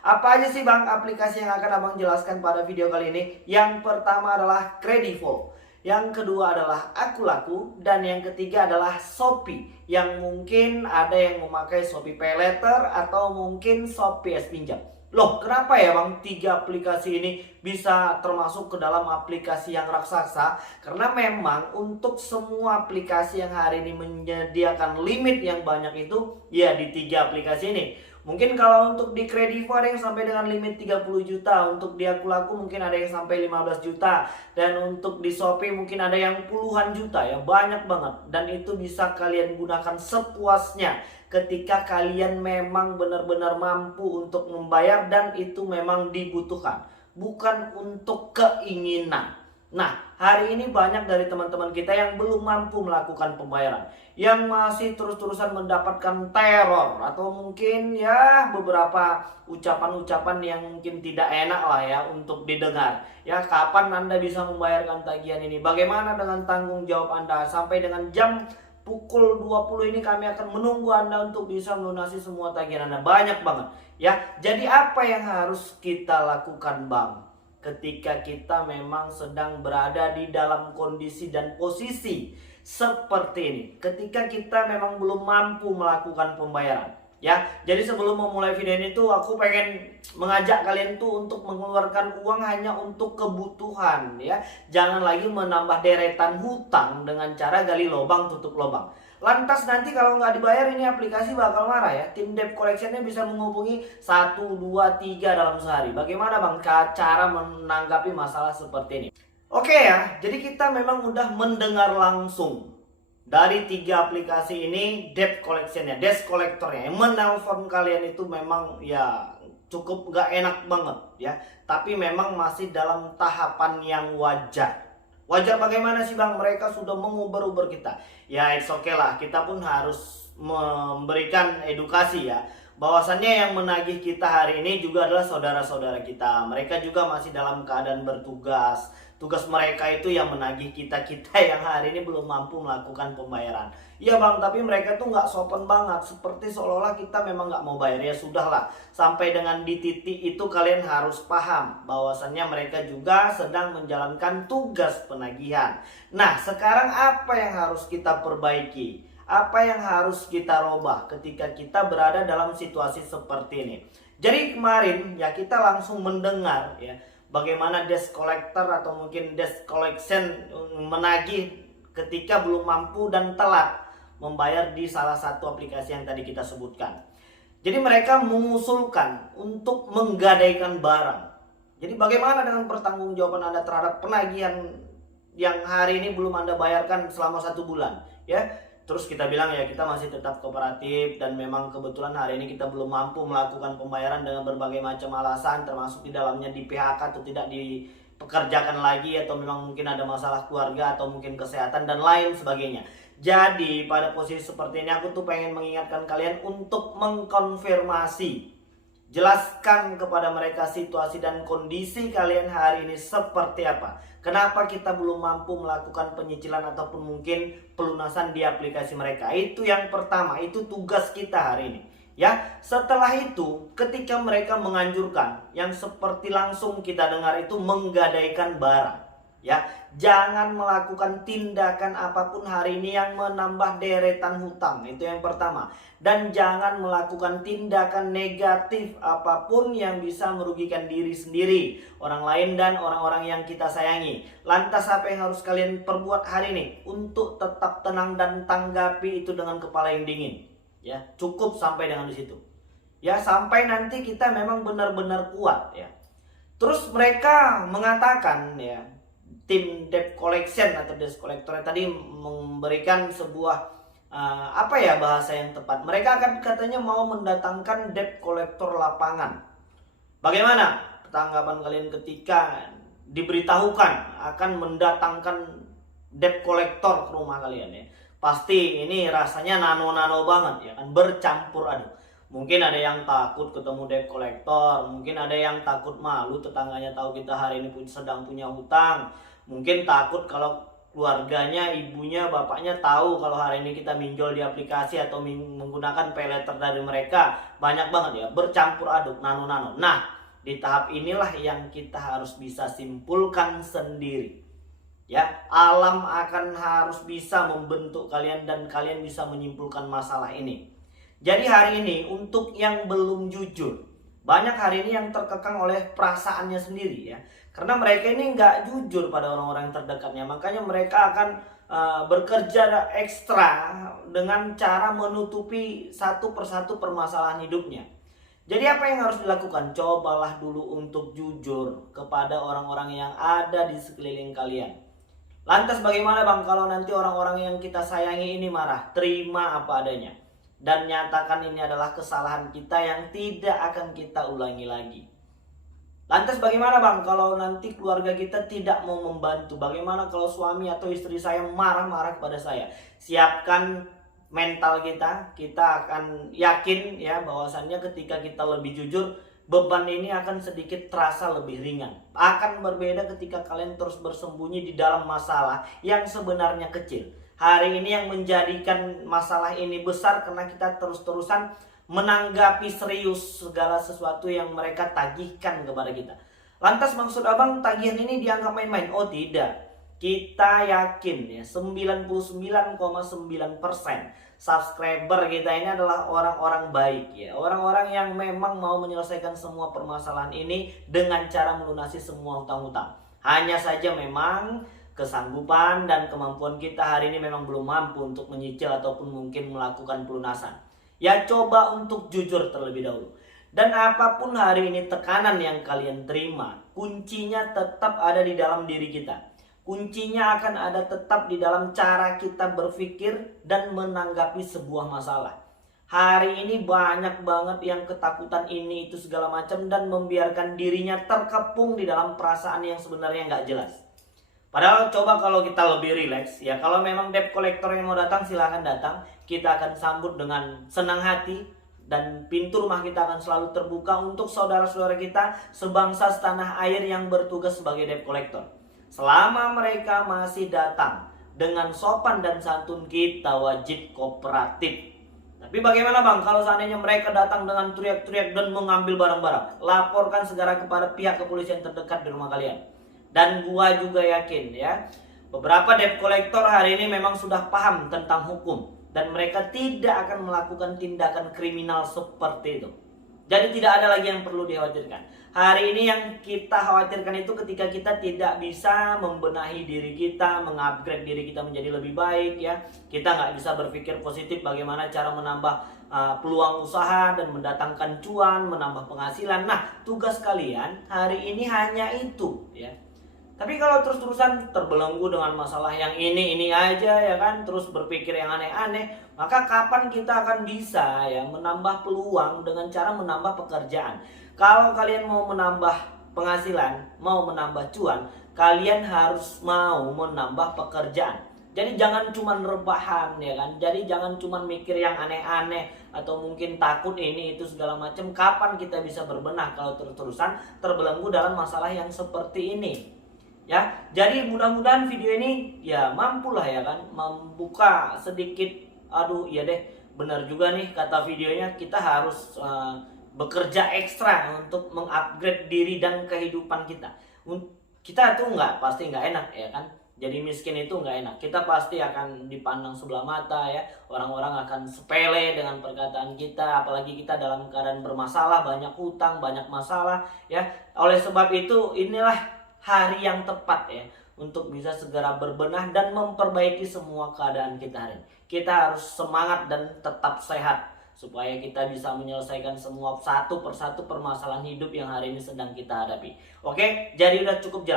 Apa aja sih Bang aplikasi yang akan Abang jelaskan pada video kali ini? Yang pertama adalah Kredivo, yang kedua adalah Akulaku, dan yang ketiga adalah Shopee. Yang mungkin ada yang memakai Shopee Paylater atau mungkin Shopee S Pinjam. Loh, kenapa ya Bang tiga aplikasi ini bisa termasuk ke dalam aplikasi yang raksasa? Karena memang untuk semua aplikasi yang hari ini menyediakan limit yang banyak itu ya di tiga aplikasi ini. Mungkin kalau untuk di Kredivo ada yang sampai dengan limit 30 juta, untuk di Akulaku mungkin ada yang sampai 15 juta, dan untuk di Shopee mungkin ada yang puluhan juta ya, banyak banget. Dan itu bisa kalian gunakan sepuasnya ketika kalian memang benar-benar mampu untuk membayar dan itu memang dibutuhkan, bukan untuk keinginan. Nah, hari ini banyak dari teman-teman kita yang belum mampu melakukan pembayaran, yang masih terus-terusan mendapatkan teror atau mungkin ya beberapa ucapan-ucapan yang mungkin tidak enak lah ya untuk didengar. Ya, kapan Anda bisa membayarkan tagihan ini? Bagaimana dengan tanggung jawab Anda? Sampai dengan jam pukul 20 ini kami akan menunggu Anda untuk bisa melunasi semua tagihan Anda. Banyak banget ya. Jadi apa yang harus kita lakukan, Bang? Ketika kita memang sedang berada di dalam kondisi dan posisi seperti ini, ketika kita memang belum mampu melakukan pembayaran ya. Jadi sebelum memulai video ini tuh aku pengen mengajak kalian tuh untuk mengeluarkan uang hanya untuk kebutuhan ya. Jangan lagi menambah deretan hutang dengan cara gali lubang tutup lubang. Lantas nanti kalau nggak dibayar ini aplikasi bakal marah ya. Tim debt collectionnya bisa menghubungi 1, 2, 3 dalam sehari. Bagaimana Bang cara menanggapi masalah seperti ini? Oke ya, jadi kita memang udah mendengar langsung dari tiga aplikasi ini debt collectionnya, debt collectornya yang menelpon kalian itu memang ya cukup nggak enak banget ya. Tapi memang masih dalam tahapan yang wajar. Wajar bagaimana sih Bang? Mereka sudah menguber-uber kita. Ya it's okay lah, kita pun harus memberikan edukasi ya. Bahwasannya yang menagih kita hari ini juga adalah saudara-saudara kita. Mereka juga masih dalam keadaan bertugas. Tugas mereka itu yang menagih kita-kita yang hari ini belum mampu melakukan pembayaran. Iya Bang, tapi mereka tuh nggak sopan banget. Seperti seolah-olah kita memang nggak mau bayar. Ya sudahlah, sampai dengan di titik itu kalian harus paham bahwasannya mereka juga sedang menjalankan tugas penagihan. Nah, sekarang apa yang harus kita perbaiki? Apa yang harus kita robah ketika kita berada dalam situasi seperti ini? Jadi kemarin ya kita langsung mendengar ya bagaimana debt collector atau mungkin debt collection menagih ketika belum mampu dan telat membayar di salah satu aplikasi yang tadi kita sebutkan. Jadi mereka mengusulkan untuk menggadaikan barang. Jadi bagaimana dengan pertanggungjawaban Anda terhadap penagihan yang hari ini belum Anda bayarkan selama 1 bulan ya? Terus kita bilang ya kita masih tetap kooperatif dan memang kebetulan hari ini kita belum mampu melakukan pembayaran dengan berbagai macam alasan, termasuk di dalamnya di PHK atau tidak dipekerjakan lagi, atau memang mungkin ada masalah keluarga atau mungkin kesehatan dan lain sebagainya. Jadi pada posisi seperti ini aku tuh pengen mengingatkan kalian untuk mengkonfirmasi. Jelaskan kepada mereka situasi dan kondisi kalian hari ini seperti apa. Kenapa kita belum mampu melakukan penyicilan ataupun mungkin pelunasan di aplikasi mereka. Itu yang pertama, itu tugas kita hari ini. Ya, setelah itu ketika mereka menganjurkan yang seperti langsung kita dengar itu menggadaikan barang. Ya, jangan melakukan tindakan apapun hari ini yang menambah deretan hutang. Itu yang pertama. Dan jangan melakukan tindakan negatif apapun yang bisa merugikan diri sendiri, orang lain dan orang-orang yang kita sayangi. Lantas apa yang harus kalian perbuat hari ini? Untuk tetap tenang dan tanggapi itu dengan kepala yang dingin. Ya, cukup sampai dengan di situ. Ya, sampai nanti kita memang benar-benar kuat ya. Terus mereka mengatakan ya, tim debt collection atau debt collector tadi memberikan sebuah apa ya bahasa yang tepat. Mereka akan katanya mau mendatangkan debt collector lapangan. Bagaimana tanggapan kalian ketika diberitahukan akan mendatangkan debt collector ke rumah kalian ya? Pasti ini rasanya nano-nano banget ya kan, bercampur aduk. Mungkin ada yang takut ketemu debt collector, mungkin ada yang takut malu tetangganya tahu kita hari ini sedang punya hutang. Mungkin takut kalau keluarganya, ibunya, bapaknya tahu kalau hari ini kita minjol di aplikasi atau menggunakan pay letter dari mereka, banyak banget ya, bercampur aduk, nano-nano. Nah, di tahap inilah yang kita harus bisa simpulkan sendiri. Ya, alam akan harus bisa membentuk kalian dan kalian bisa menyimpulkan masalah ini. Jadi hari ini untuk yang belum jujur, banyak hari ini yang terkekang oleh perasaannya sendiri ya. Karena mereka ini nggak jujur pada orang-orang terdekatnya. Makanya mereka akan bekerja ekstra dengan cara menutupi satu persatu permasalahan hidupnya. Jadi apa yang harus dilakukan? Cobalah dulu untuk jujur kepada orang-orang yang ada di sekeliling kalian. Lantas bagaimana bang kalau nanti orang-orang yang kita sayangi ini marah? Terima apa adanya. Dan nyatakan ini adalah kesalahan kita yang tidak akan kita ulangi lagi. Lantas bagaimana bang kalau nanti keluarga kita tidak mau membantu? Bagaimana kalau suami atau istri saya marah-marah kepada saya? Siapkan mental kita akan yakin ya bahwasannya ketika kita lebih jujur, beban ini akan sedikit terasa lebih ringan. Akan berbeda ketika kalian terus bersembunyi di dalam masalah yang sebenarnya kecil. Hari ini yang menjadikan masalah ini besar karena kita terus-terusan menanggapi serius segala sesuatu yang mereka tagihkan kepada kita. Lantas maksud abang tagihan ini dianggap main-main? Oh tidak. Kita yakin ya 99,9% subscriber kita ini adalah orang-orang baik ya. Orang-orang yang memang mau menyelesaikan semua permasalahan ini dengan cara melunasi semua hutang-hutang. Hanya saja memang kesanggupan dan kemampuan kita hari ini memang belum mampu untuk menyicil ataupun mungkin melakukan pelunasan. Ya coba untuk jujur terlebih dahulu. Dan apapun hari ini tekanan yang kalian terima, kuncinya tetap ada di dalam diri kita. Kuncinya akan ada tetap di dalam cara kita berpikir dan menanggapi sebuah masalah. Hari ini banyak banget yang ketakutan ini itu segala macam dan membiarkan dirinya terkepung di dalam perasaan yang sebenarnya nggak jelas. Padahal coba kalau kita lebih rileks ya, kalau memang debt collector yang mau datang silahkan datang, kita akan sambut dengan senang hati dan pintu rumah kita akan selalu terbuka untuk saudara-saudara kita sebangsa setanah air yang bertugas sebagai debt collector. Selama mereka masih datang dengan sopan dan santun, kita wajib kooperatif. Tapi bagaimana bang kalau seandainya mereka datang dengan teriak-teriak dan mengambil barang-barang? Laporkan segera kepada pihak kepolisian terdekat di rumah kalian. Dan gua juga yakin ya, beberapa debt collector hari ini memang sudah paham tentang hukum dan mereka tidak akan melakukan tindakan kriminal seperti itu. Jadi tidak ada lagi yang perlu dikhawatirkan. Hari ini yang kita khawatirkan itu ketika kita tidak bisa membenahi diri kita, mengupgrade diri kita menjadi lebih baik ya. Kita nggak bisa berpikir positif bagaimana cara menambah peluang usaha dan mendatangkan cuan, menambah penghasilan. Nah, tugas kalian hari ini hanya itu ya. Tapi kalau terus-terusan terbelenggu dengan masalah yang ini aja ya kan, terus berpikir yang aneh-aneh, maka kapan kita akan bisa ya menambah peluang dengan cara menambah pekerjaan? Kalau kalian mau menambah penghasilan, mau menambah cuan, kalian harus mau menambah pekerjaan. Jadi jangan cuma rebahan ya kan. Jadi jangan cuma mikir yang aneh-aneh atau mungkin takut ini itu segala macam. Kapan kita bisa berbenah kalau terus-terusan terbelenggu dalam masalah yang seperti ini? Ya, jadi mudah-mudahan video ini ya mampulah ya kan membuka sedikit, aduh iya deh benar juga nih kata videonya, kita harus bekerja ekstra untuk mengupgrade diri dan kehidupan kita. Kita tuh pasti nggak enak ya kan, jadi miskin itu nggak enak. Kita pasti akan dipandang sebelah mata ya, orang-orang akan sepele dengan perkataan kita, apalagi kita dalam keadaan bermasalah, banyak hutang, banyak masalah ya. Oleh sebab itu inilah hari yang tepat ya untuk bisa segera berbenah dan memperbaiki semua keadaan kita hari ini. Kita harus semangat dan tetap sehat supaya kita bisa menyelesaikan semua satu persatu permasalahan hidup yang hari ini sedang kita hadapi. Oke, jadi udah cukup jelas.